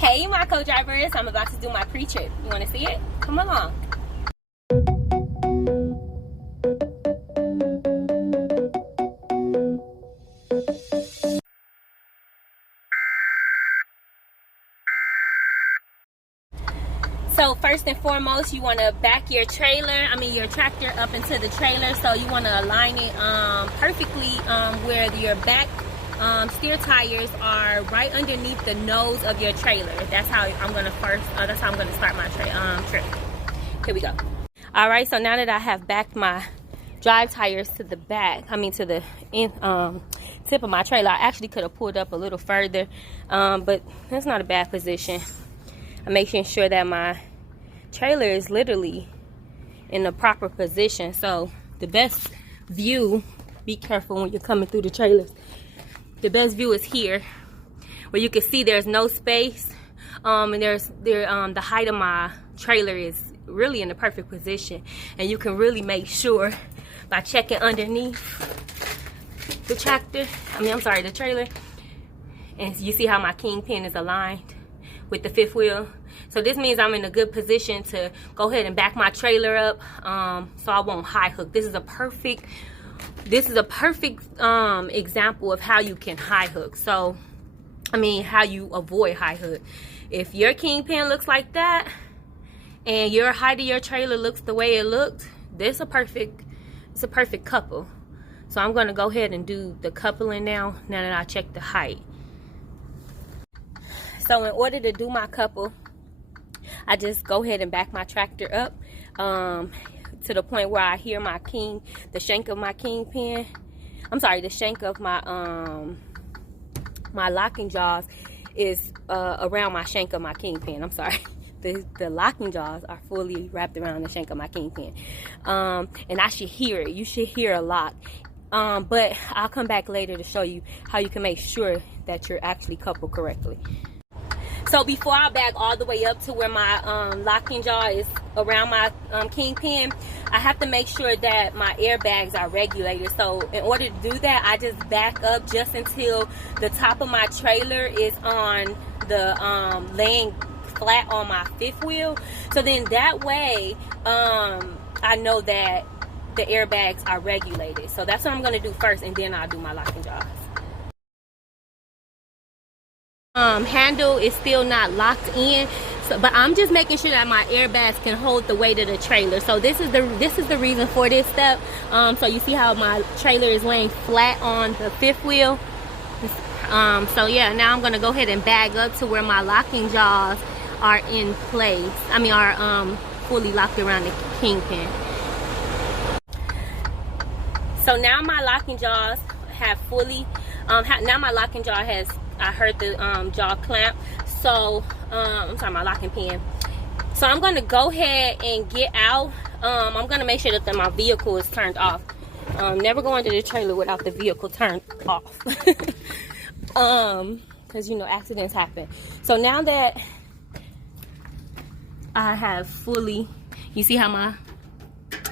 Hey, my co-drivers, I'm about to do my pre-trip. You want to see it? Come along. So first and foremost, you want to back your your tractor up into the trailer. So you want to align it perfectly where your back steer tires are right underneath the nose of your trailer. That's how I'm gonna start my trip. Here we go. All right, so now that I have backed my drive tires to the back, to the tip of my trailer, I actually could have pulled up a little further, but that's not a bad position. I'm making sure that my trailer is literally in the proper position. So the best view, be careful when you're coming through the trailers. The best view is here, where you can see there's no space, and the height of my trailer is really in the perfect position, and you can really make sure by checking underneath the the trailer, and you see how my kingpin is aligned with the fifth wheel. So this means I'm in a good position to go ahead and back my trailer up, so I won't high hook. This is a perfect example of how you can high hook. So, how you avoid high hook. If your kingpin looks like that, and your height of your trailer looks the way it looked, it's a perfect couple. So I'm gonna go ahead and do the coupling now that I checked the height. So in order to do my couple, I just go ahead and back my tractor up to the point where I hear the shank of my kingpin. The shank of my my locking jaws is around my shank of my kingpin. The locking jaws are fully wrapped around the shank of my kingpin, and I should hear it. You should hear a lock, but I'll come back later to show you how you can make sure that you're actually coupled correctly. So before I back all the way up to where my locking jaw is around my kingpin, I have to make sure that my airbags are regulated. So in order to do that, I just back up just until the top of my trailer is on the laying flat on my fifth wheel. So then that way, I know that the airbags are regulated. So that's what I'm going to do first, and then I'll do my locking jaws. Handle is still not locked in, but I'm just making sure that my airbags can hold the weight of the trailer. So this is the reason for this step. So you see how my trailer is laying flat on the fifth wheel. So yeah, now I'm gonna go ahead and bag up to where my locking jaws are in place. Are fully locked around the kingpin. So now my locking jaws have fully. Now my locking jaw has. I heard the jaw clamp. So my locking pin. So I'm gonna go ahead and get out. I'm gonna make sure that my vehicle is turned off. Never go into the trailer without the vehicle turned off. Because accidents happen. So now that I have fully, you see how my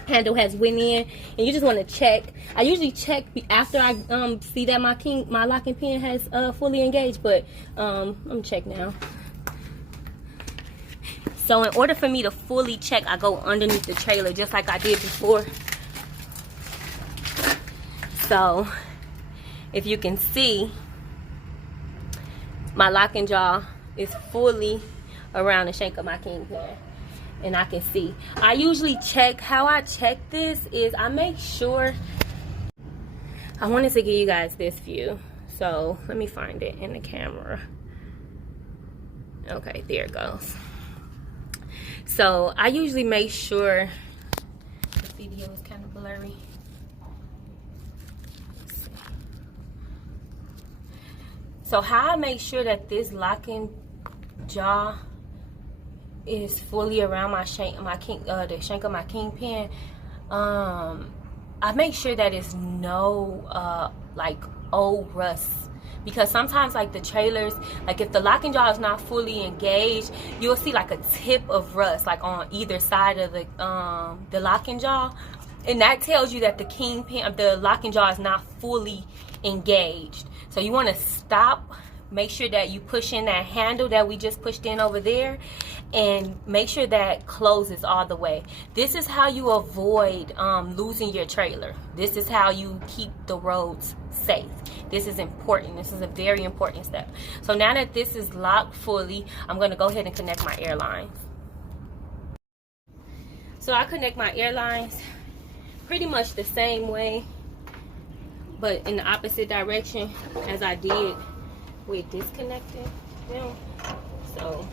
handle has went in, and you just want to check. I usually check after I see that my locking pin has fully engaged, but I'm gonna check now. So in order for me to fully check, I go underneath the trailer just like I did before. So if you can see, my locking jaw is fully around the shank of my kingpin. And I can see. I usually check. How I check this is I make sure. I wanted to give you guys this view, so let me find it in the camera. Okay, there it goes. So I usually make sure. This video is kind of blurry. Let's see. So how I make sure that this locking jaw is fully around the shank of my kingpin. I make sure that it's no old rust, because sometimes the trailers, if the locking jaw is not fully engaged, you'll see a tip of rust on either side of the locking jaw, and that tells you that the locking jaw is not fully engaged. So you want to stop make sure that you push in that handle that we just pushed in over there, and make sure that closes all the way. This is how you avoid losing your trailer. This is how you keep the roads safe. This is important. This is a very important step. So now that this is locked fully, I'm going to go ahead and connect my airlines. So I connect my airlines pretty much the same way, but in the opposite direction as I did with disconnecting them. So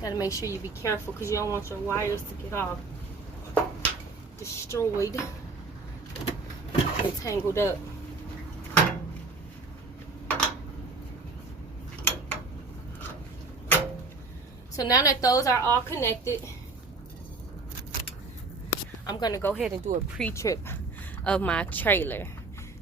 gotta make sure you be careful, because you don't want your wires to get all destroyed and tangled up. So now that those are all connected, I'm gonna go ahead and do a pre-trip of my trailer.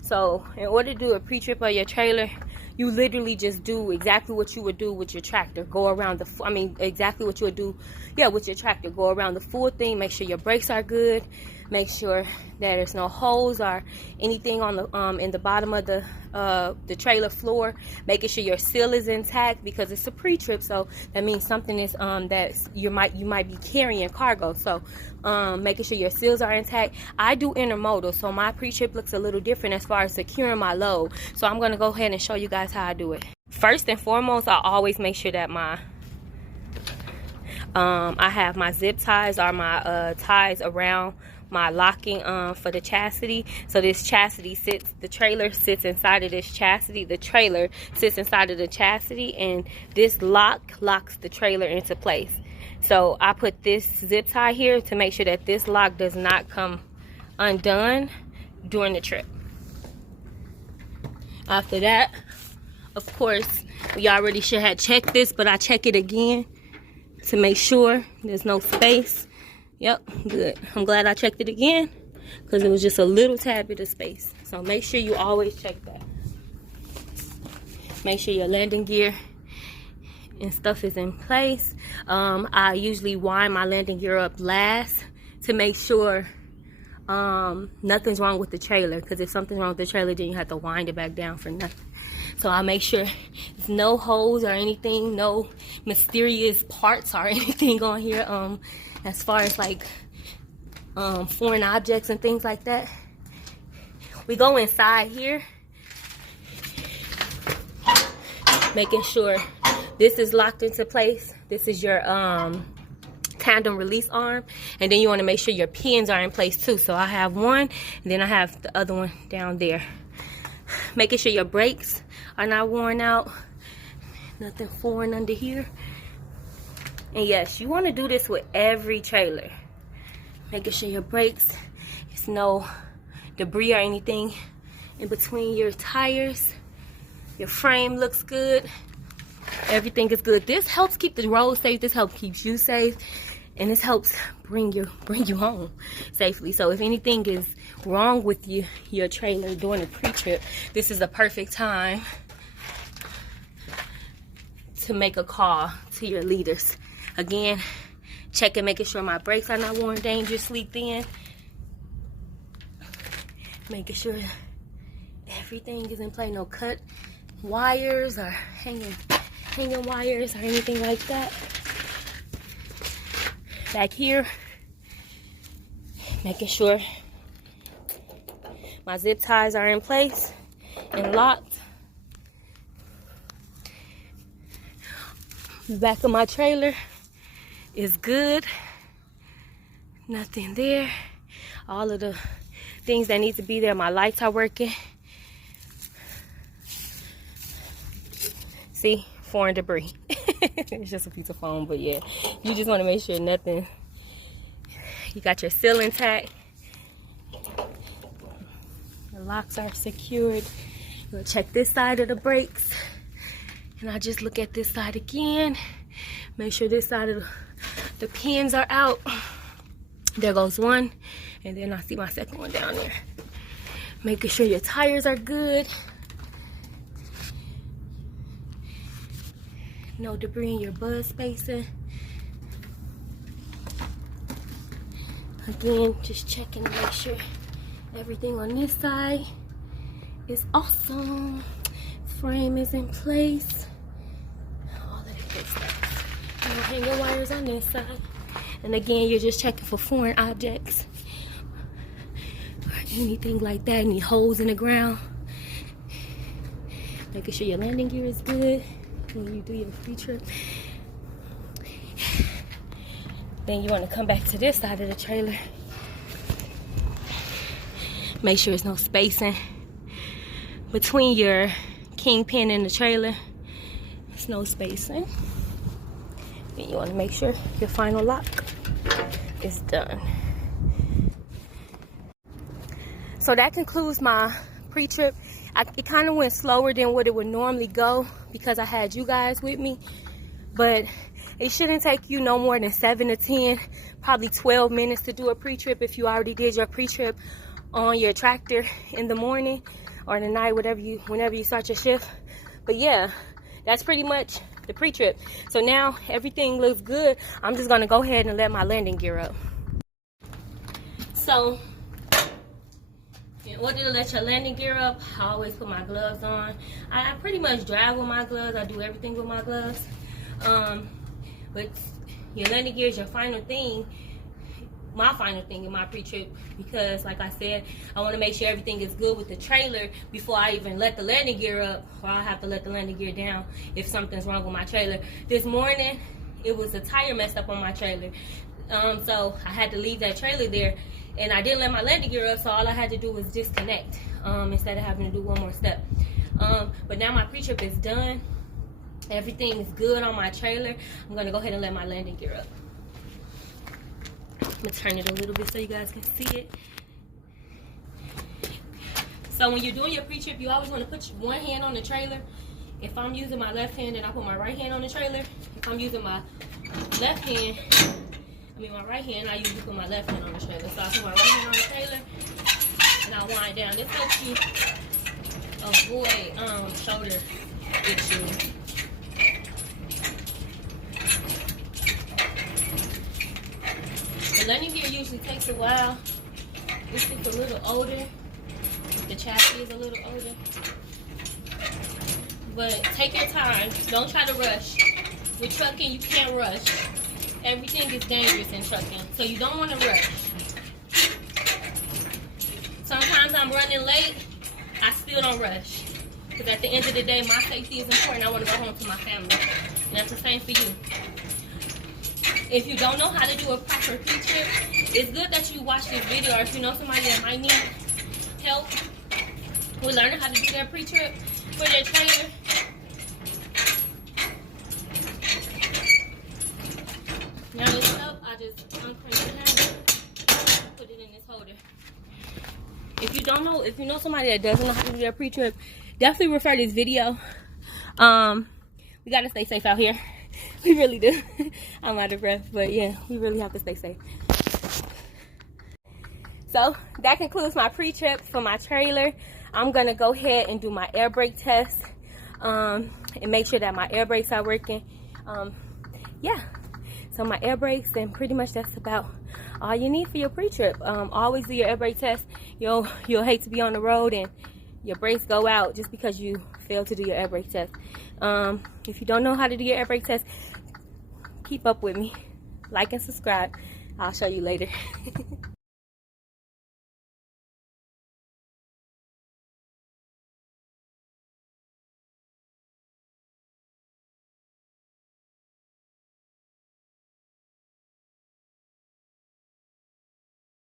So in order to do a pre-trip of your trailer, you literally just do exactly what you would do with your tractor. Go around the, exactly what you would do, with your tractor. Go around the full thing. Make sure your brakes are good. Make sure that there's no holes or anything on the in the bottom of the trailer floor. Making sure your seal is intact, because it's a pre-trip, so that means something is that you might be carrying cargo. So making sure your seals are intact. I do intermodal, so my pre-trip looks a little different as far as securing my load. So I'm gonna go ahead and show you guys how I do it. First and foremost, I always make sure that my I have my zip ties or my ties around my locking for the chassis. So this chassis the trailer sits inside of this chassis. The trailer sits inside of the chassis, and this locks the trailer into place. So I put this zip tie here to make sure that this lock does not come undone during the trip. After that, of course, we already should have checked this, but I check it again to make sure there's no space. Yep, good. I'm glad I checked it again, because it was just a little tad bit of space. So make sure you always check that. Make sure your landing gear and stuff is in place. I usually wind my landing gear up last to make sure nothing's wrong with the trailer, because if something's wrong with the trailer, then you have to wind it back down for nothing. So I make sure there's no holes or anything, no mysterious parts or anything on here, as far as like foreign objects and things like that. We go inside here, making sure this is locked into place. This is your tandem release arm, and then you want to make sure your pins are in place too. So I have one, and then I have the other one down there. Making sure your brakes are not worn out, nothing foreign under here. And yes, you want to do this with every trailer. Making sure your brakes, there's no debris or anything in between your tires. Your frame looks good. Everything is good. This helps keep the road safe. This helps keep you safe, and this helps bring you home safely. So if anything is wrong with your trailer during a pre-trip, this is the perfect time to make a call to your leaders. Again, checking, making sure my brakes are not worn dangerously thin. Making sure everything is in place. No cut wires or hanging wires or anything like that. Back here, making sure my zip ties are in place and locked. The back of my trailer is good. Nothing there. All of the things that need to be there. My lights are working. See? Foreign debris. It's just a piece of foam, but yeah, you just want to make sure nothing. You got your seal intact. The locks are secured. You'll check this side of the brakes, and I just look at this side again. Make sure this side of the pins are out. There goes one, and then I see my second one down there. Making sure your tires are good. No debris in your bud spacing. Again, just checking to make sure everything on this side is awesome. Frame is in place. All of that good stuff. No hanging wires on this side. And again, you're just checking for foreign objects or anything like that. Any holes in the ground. Making sure your landing gear is good when you do your pre-trip. Then you want to come back to this side of the trailer. Make sure there's no spacing between your kingpin and the trailer. There's no spacing. Then you want to make sure your final lock is done. So that concludes my pre-trip. It kind of went slower than what it would normally go because I had you guys with me. But it shouldn't take you no more than 7 to 10, probably 12 minutes to do a pre-trip if you already did your pre-trip on your tractor in the morning or in the night, whenever you start your shift. But yeah, that's pretty much the pre-trip. So now everything looks good. I'm just gonna go ahead and let my landing gear up. So in order to let your landing gear up, I always put my gloves on. I pretty much drive with my gloves. I do everything with my gloves. But your landing gear is your final thing, my final thing in my pre-trip, because like I said, I want to make sure everything is good with the trailer before I even let the landing gear up, or I'll have to let the landing gear down if something's wrong with my trailer. This morning, it was a tire messed up on my trailer. So I had to leave that trailer there, and I didn't let my landing gear up, so all I had to do was disconnect instead of having to do one more step. But now my pre-trip is done. Everything is good on my trailer. I'm gonna go ahead and let my landing gear up. I'm gonna turn it a little bit so you guys can see it. So when you're doing your pre-trip, you always want to put one hand on the trailer. If I'm using my left hand, then I put my right hand on the trailer. If I'm using my left hand, my right hand, I usually put my left hand on the trailer. So I put my right hand on the trailer and I wind down. This helps you avoid shoulder issues. The landing gear usually takes a while. This is a little older. The chassis is a little older. But take your time. Don't try to rush. With trucking, you can't rush. Everything is dangerous in trucking, so you don't want to rush. Sometimes I'm running late. I still don't rush. Because at the end of the day, my safety is important. I want to go home to my family. And that's the same for you. If you don't know how to do a proper pre-trip, it's good that you watch this video, or if you know somebody that might need help with learning how to do their pre-trip for their trailer. Now this up, I just uncrank the handle, put it in this holder. If you know somebody that doesn't know how to do their pre-trip, definitely refer this video. We gotta stay safe out here. We really do. I'm out of breath, but yeah, we really have to stay safe. So that concludes my pre-trip for my trailer. I'm gonna go ahead and do my air brake test and make sure that my air brakes are working. Yeah, so my air brakes, and pretty much that's about all you need for your pre-trip. Always do your air brake test. You'll hate to be on the road and your brakes go out just because you failed to do your air brake test. If you don't know how to do your air brake test, keep up with me. Like and subscribe. I'll show you later.